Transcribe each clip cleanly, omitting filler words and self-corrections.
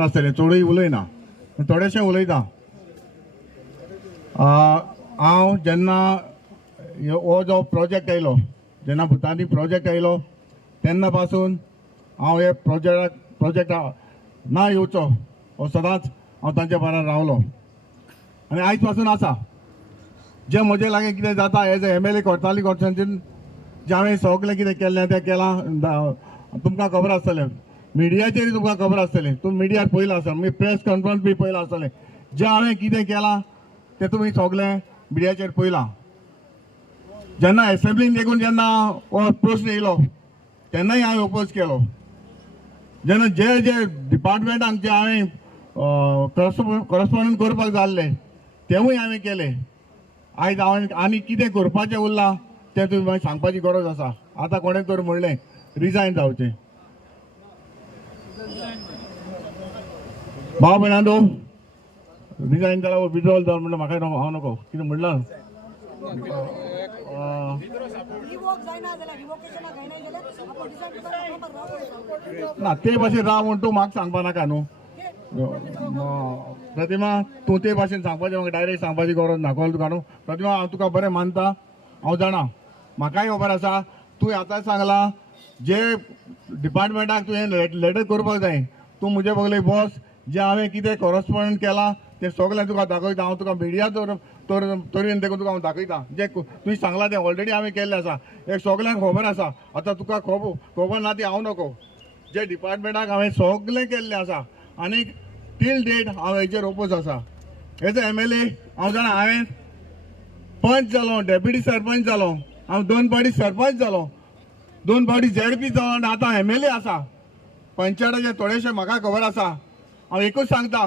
आसतले चडूय उलयना थोडेशें उलयता। हांव जेन्ना हो जो प्रोजेक्ट आयलो जेन्ना भुतानी प्रोजेक्ट आयलो तेन्ना पासून हांव हे प्रोजेक्टा ना येवचो हो सदांच हांव तांच्या बराबर रावलो आनी आयज पासून आसा। जे म्हजे लागीं कितें जाता एज ए MLA कोर्ताली कॉन्स्टिट्युन्सीन जे हांवें सगळें कितें केल्लें तें केलां तुमकां खबर आसतलें। मिडियाचेर तुमकां खबर आसतलें, तुमी मिडियार पयलां आसा, मी प्रेस कॉन्फरन्स बी पयलां आसतलें। जे हांवें कितें केलां तें तुमी सगळें मिडियाचेर पयलां। जेन्ना असेंब्लीन देखून जेन्ना हो प्रश्न येयलो तेन्नाय हांवें ओपोज केलो। जेन्ना जे जे डिपार्टमेंटांक जे हांवें करस्पॉन्डंट करपाक जाल्ले तेवूय हांवें केले। आयज हांवें आनी कितें करपाचें उरलां तें तुमी म्हाका सांगपाची गरज आसा। आतां कोणें तर म्हणलें रिजायन जावचें। भाव भयणांनो रिजायन जाल्यार विड्रॉल जावन म्हणल्यार म्हाका हांव नको कितें म्हणलां ना ते भाशेन राव म्हण तूं म्हाका सांगपा नाका न्हू। प्रतिमा तूं ते भाशेन सांगपाचें म्हाका डायरेक्ट सांगपाची गरज ना कळ्ळें तुका न्हू। प्रतिमा हांव तुका बरें मानता, हांव जाणा, म्हाकाय खबर आसा तुवें आतां सांगलां जे डिपार्टमेंटाक तुवें लेटर करपाक जाय तूं म्हजे बगले बॉस जे हांवें कितें कॉरस्पॉन्डंट केलां तें सगळें तुका दाखयता। हांव तुका मिडिया तरेन देखून तुका हांव दाखयता। जे तुवें सांगलां तें ऑलरेडी हांवें केल्लें आसा, हे सगळ्यांक खबर आसा। आतां तुका खबर ना ती हांव नको। जे डिपार्टमेंटाक हांवें सगळें केल्लें आसा आनी टील डेट हांव हेचेर ओपोज आसा। एज ए MLA हांव जाणा हांवें पंच जालो, डेप्युटी सरपंच जालो, हांव 2 फावटी सरपंच जालो, 2 फावटी ZP जालो आनी आतां MLA आसा। पंचायताचे थोडेशे म्हाका खबर आसा। हांव एकूच सांगता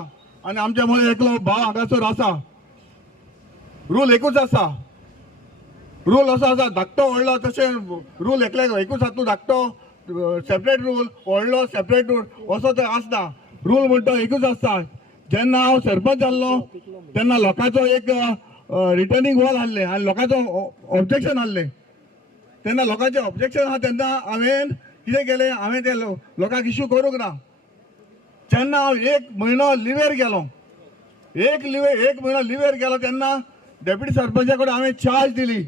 आनी आमच्या मदीं एकलो भाव हांगासर आसा, रूल एकूच आसा। रूल असो आसा धाकटो व्हडलो तशें रूल एकूच आसा। तूं धाकटो सेपरेट रूल, व्हडलो सेपरेट रूल असो तो आसना। रूल म्हणटा एकूच आसता। जेन्ना हांव सरपंच जाल्लो तेन्ना लोकांचो एक रिटर्निंग वॉल हाडलें आनी लोकांचो ऑब्जेक्शन हाडलें। तेन्ना लोकांचें ऑब्जेक्शन आहा तेन्ना हांवें कितें केलें, हांवें ते लोकांक इश्यू करूंक ना। जेन्ना हांव 1 म्हयनो लिव्हेर गेलो, 1 म्हयनो लिव्हेर गेलो तेन्ना डेप्युटी सरपंचा कडेन हांवें चार्ज दिली।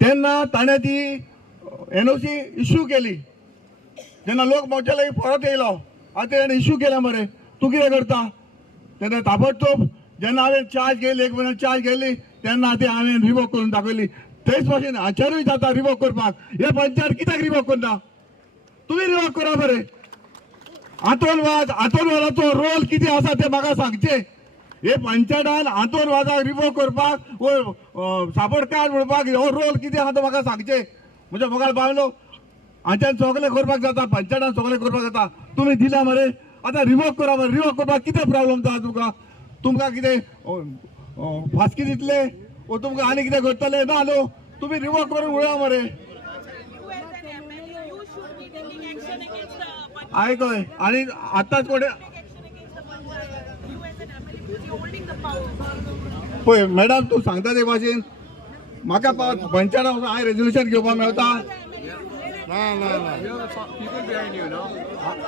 तेन्ना ताणें ती NOC इश्यू केली। जेन्ना लोक म्हजे लागीं परत येयलो आतां तेणें इश्यू केलें मरे तूं कितें करता। तेन्ना ताबडतोब जेन्ना हांवें चार्ज घेतली, 1 म्हयनो चार्ज घेतली तेन्ना ती हांवें रिवोक करून दाखयली। तेच भाशेन हाचेरूय जाता रिवोक करपाक। हे पंचायत कित्याक रिवोक करना? तुमी रिवोक करा मरे। आंतरवादाचो रोल कितें आसा तें म्हाका सांगचें। हे पंचायतान आंतरवादाक रिवोक करपाक सापड कार्ड म्हणपाक हो रोल कितें आहा तो म्हाका सांगचें। म्हणजे मोगाळ बावलो हांच्यान सगळें करपाक जाता, पंचायतान सगळें करपाक जाता, तुमी दिला मरे। आतां रिवोक करा मरे। रिवोक करपाक कितें प्रॉब्लेम जाता तुमकां कितें फासकी दितले वो तुमकां आनी कितें करतले ना न्हू। तुमी रिवोक करून उडया मरे। आयकय आनी आतांच कोणें पळय मॅडम तूं सांगता ते भाशेन म्हाका पंचायत हांवें रेजोल्युशन घेवपाक मेळटा।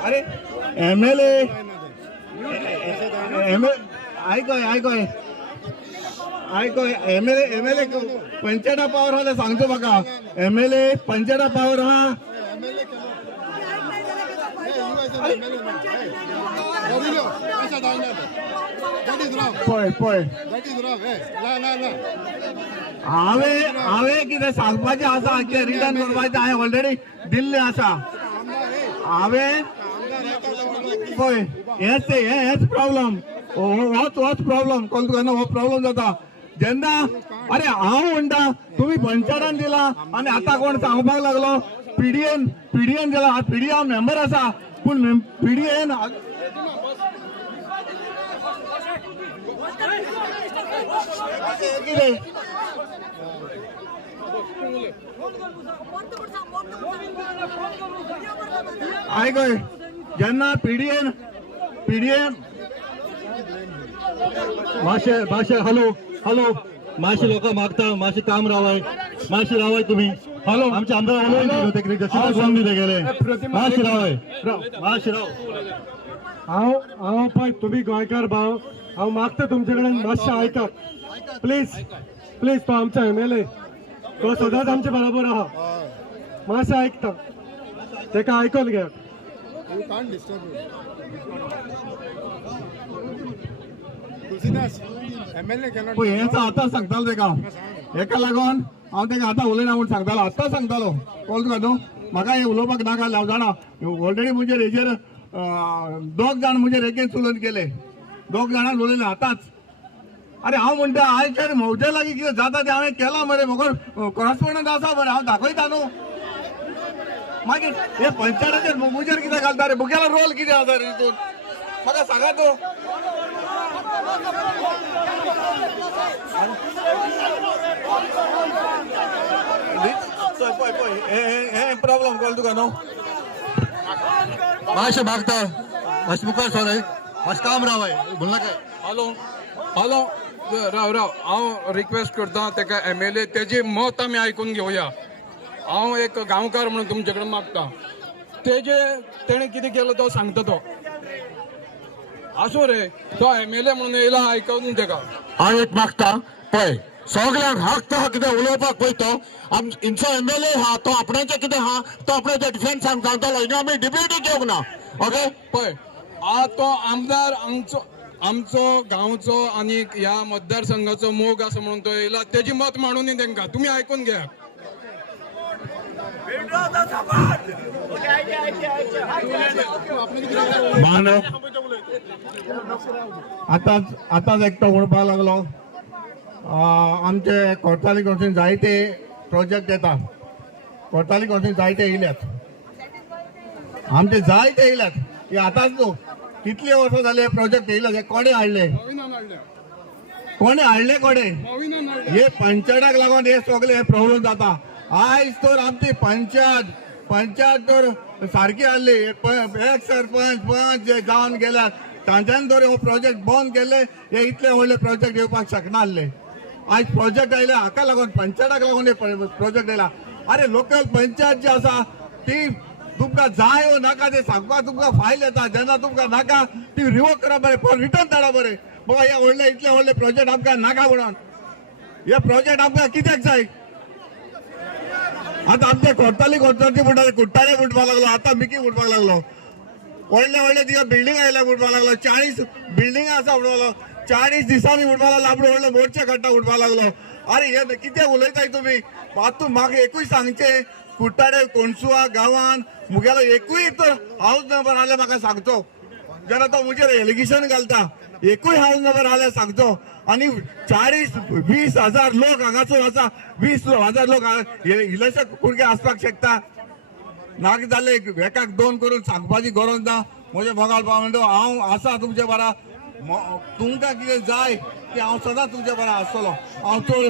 अरे MLA आयकय MLA पंचायता पावर आहा जाल्यार सांगचो म्हाका। MLA पंचायता पावर आहा पळय हांवें कितें सांगपाचें आसा कितें रिटर्न करपाचें हांवें ऑलरेडी दिल्लें आसा। हांवें पळय हेच प्रॉब्लम होच प्रॉब्लम कळ्ळो तुका न्हू। हो प्रॉब्लम जाता जेन्ना अरे हांव म्हणटा तुमी पंचायतान दिला आनी आतां कोण सांगपाक लागलो PDN जाल्यार PDN मेंबर आसा पूण PDN आयकय जेन्ना PDN मातशें हॅलो मातशें लोकां मागता मातशें काम रावाय मातशें रावाय तुमी। हॅलो आमचे आमदार हॅलो ते गेले मातशें रावाय मातशें राव हांव पळय तुमी गोंयकार भाव हांव मागता तुमचे कडेन मातशें आयकप प्लीज प्लीज तो आमचो MLA तो सदांच आमचे बरोबर आहा मातशें आयकता तेका आयकून घेयात. पळय हें आतां सांगतालो तेका हेका लागून हांव तेका आतां उलयना म्हूण सांगतालो आतां सांगतालो कळ्ळें तुका न्हू म्हाका हें उलोवपाक नाका हांव जाणा ऑलरेडी म्हणजे हेजेर 2 जाण म्हणजे रेगेन उलोवन केले 2 जाणांक उलयले आतांच. अरे हांव म्हणटा आयचेर म्हजे लागीं कितें जाता तें हांवें केलां मरे म्हाका करस्पॉन्डंट आसा मरे हांव दाखयता न्हू. मागीर हे पंचायतीचेर मुजेर कितें घालता रे मुगेलो रोल कितें आसा रे हितून म्हाका सांगा तूं. पळय पळय हे प्रॉब्लेम कळ्ळें तुका न्हू. मातशें मागता मातशें मुखार सर मातशें काम रावाय बोलना काय. हॅलो राव हांव रिक्वेस्ट करता तेका MLA तेजी मत आमी आयकून घेवया. हांव एक गांवकार म्हणून तुमचे कडेन मागता तेणें कितें केलो तो सांगता तो आसूं रे तो MLA म्हणून येयला आयकून तेका. हांव एक मागता पळय सगळ्यांक हक तो कितें उलोवपाक पळय तो इंचो MLA हा तो आपणाचें कितें हा तो आपणाचें डिफेन्स सांगतालो हिंगा आमी डिबेटी घेवंक ना. ओके पळय तो आमदार आमचो गांवचो आनी ह्या मतदारसंघाचो मोग आसा म्हणून तो येयला तेजी मत मांडून दी तेंकां तुमी आयकून घेया. आतांच एकटो म्हणपाक लागलो आमचे कोर्ताली कॉन्स्टिट्यून्सीन जायते प्रोजेक्ट येता कोर्ताली कॉन्स्टिट्यून्सीन जायते येयल्यात आमचे जायते येयल्यात हे आतांच न्हू कितली वर्सां जाली प्रोजेक्ट येयले हे कोणे हाडले कोणे हे पंचायताक लागून हे सगळे हे प्रॉब्लेम जाता. आयज तर आमची पंचायत तर सारकी हाडली एक सरपंच जे जावन गेल्यात तांच्यान तर हो प्रोजेक्ट बंद केले हे इतले व्हडले प्रोजेक्ट येवपाक शकना आसले. आयज प्रोजेक्ट आयले हाका लागून पंचायताक लागून हे प्रोजेक्ट येयला. अरे लोकल पंचायत जी आसा ती तुमकां जाय वा नाका ते सांगपाक तुमकां फायल येता जेन्ना तुमकां नाका ती रिवोक करा बरें फॉर रिटर्न धाडा बरें बाबा हे व्हडले इतले व्हडले प्रोजेक्ट आमकां नाका म्हणून हे प्रोजेक्ट आमकां कित्याक जाय. आता आमच्या कोर्ताली कोर्टाची म्हणटा कुट्टाळे म्हणपाक लागलो आता मिकी म्हणपाक लागलो व्हडले तिका बिल्डींग आयल्या म्हणपाक लागलो 40 बिल्डींग आसा म्हणपाक लागलो 40 दिसांनी म्हणपाक लागलो आपण व्हडले मोर्चे काडटा म्हणपाक लागलो. अरे हे कितें उलयताय तुमी मातून म्हाका एकूय सांगचे कुट्टाळे कोणसुआ गांवान मुगेलो एकूय तर हाऊस नंबर आल्या म्हाका सांगचो जेन्ना तो मुजेर एलिगेशन घालता एकूय हाऊस नंबर आल्या सांगचो. आणि 40-20 हजार लोक हांगासर आसा 20 हजार लोक इल्लेशे भुरगे आसपाक शकता नाक जाले एकाक 2 करून सांगपाची गरज ना. म्हजे मोगाल म्हणटा हांव आसा तुमचे बरा तुमकां कितें जाय ते हांव सदांच तुमचे बरा आसतलो. हांव चड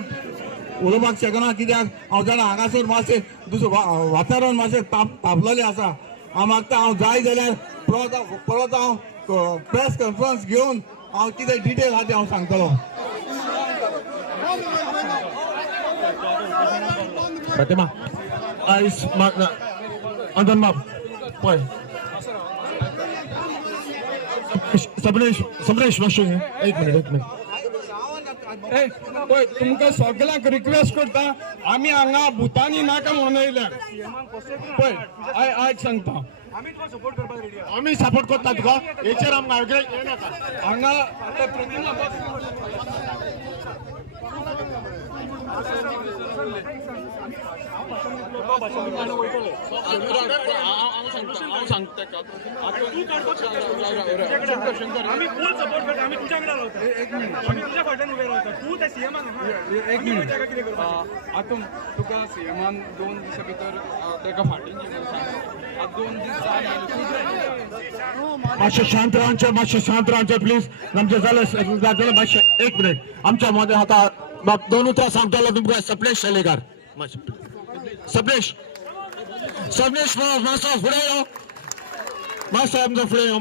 उलोवपाक शकना कित्याक हांव जाणा हांगासर मातशें दुसरें वातावरण मातशें तापलेलें आसा. हांव मागता हांव जाय जाल्यार परत हांव प्रेस कॉन्फरन्स घेवन हांव कितें डिटेल आहा तें हांव सांगतलो. प्रतिमा आयज अंदन बाब पळय सबरेश मातशें एक मिनीट पळय तुमकां सगळ्यांक रिक्वेस्ट करता आमी हांगा भुतानी नाका म्हणून येयल्या पळय आयज सांगता आमी सपोर्ट करता तुका हेचेर आमकां हांगा आतां तुका सीएमान 2 दिसा भितर तेका फाटीं 2 मातशें शांत रावचें प्लीज आमचें जालें मातशें एक मिनीट आमच्या मदें आतां बाप 2 उतरां सांगतलो तुमकां सपनेश शेलेकार सपनेश मातसो फुडें यो मातसो आमचो फुडें यो